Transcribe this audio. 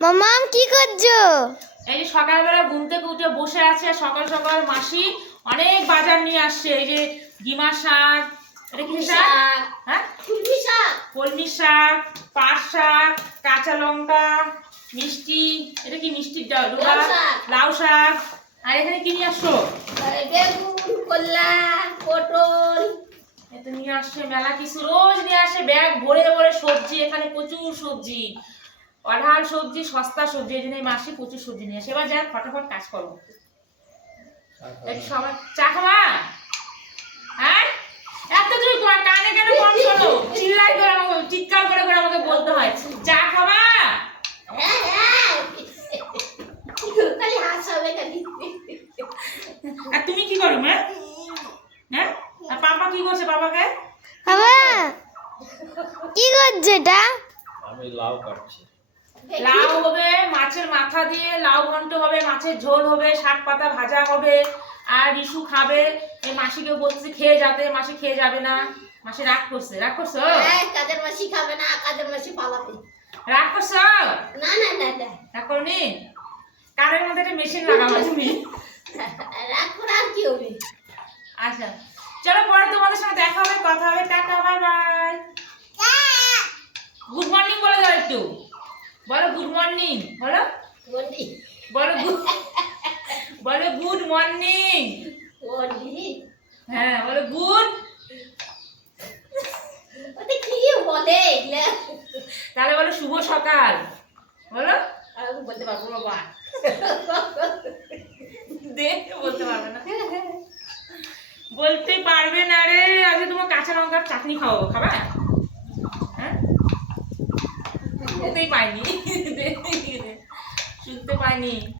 মামাম কি করছো? এই যে সকালবেলা ঘুম থেকে উঠে বসে আছে, সকাল সকাল মাসি অনেক বাজার নিয়ে আসছে। এই যে ডিমা শাক, এটা কি শাক? হ্যাঁ, কলমি শাক, পাট শাক, কাঁচা লঙ্কা, মিষ্টি, এটা কি মিষ্টির ডগা, লাউ শাক। আর এখানে কি নিয়ে আসছো? বেগুন, কলা, পটল। এটা নিয়ে আসছে মেলা কিছু, রোজ নিয়ে আসে ব্যাগ ভরে ভরে সবজি। এখানে প্রচুর সবজি, অঢাল সবজি, সস্তা সবজি। এই জন্য এই মাসি প্রচুর সবজি নিয়ে আসে। এবার যাক ফটাফট কাজ করো। সবাই চা খাবা? হ্যাঁ, এত তুমি তোমার কানে কেন কম শোনো? চিল্লাই করে আমাকে, চিৎকার করে করে আমাকে বলতে হয় চা খাবা। খালি হাসাবে খালি। আর তুমি কি করো মা? হ্যাঁ, আর পাপা কি করছে? পাপাকে বাবা কি করছো এটা? আমি লাউ কাটছি। লাউ হবে, মাছের মাথা দিয়ে লাউ ঘন্ট হবে, মাছের ঝোল হবে, শাক পাতা ভাজা হবে। আর রিশু খাবে। এই মাসিকে বলছে খেয়ে যাতে, মাসি খেয়ে যাবে না। মাসি রাগ করছে। রাগ করছো? কাজের মাসি খাবে না, কাজের মাসি পালাবে। রাগ করছো? না না না না, রাগ করনি? কানের মধ্যে একটা মেশিন লাগাবো তুমি। রাগ করে আর কি হবে? আচ্ছা চলো, পরে তোমাদের সঙ্গে দেখা হবে, কথা হবে। Tata, bye bye. Good morning বলে দাও একটু। বলো গুড মর্নিং। বলো বলি বলো বলো গুড মর্নিং। বলি হ্যাঁ বলো গুড। ওটা কি বলে এগুলা? তাহলে বলো শুভ সকাল। বলো। আমি বলতে পারবো না বাবা। দেখে বলতে পারবে না, বলতে পারবে না রে। আজকে তোমার কাঁচা লঙ্কার চাটনি খাওয়াবো, খাবা? হ্যাঁ, শুনতেই পাইনি, শুনতে পাইনি।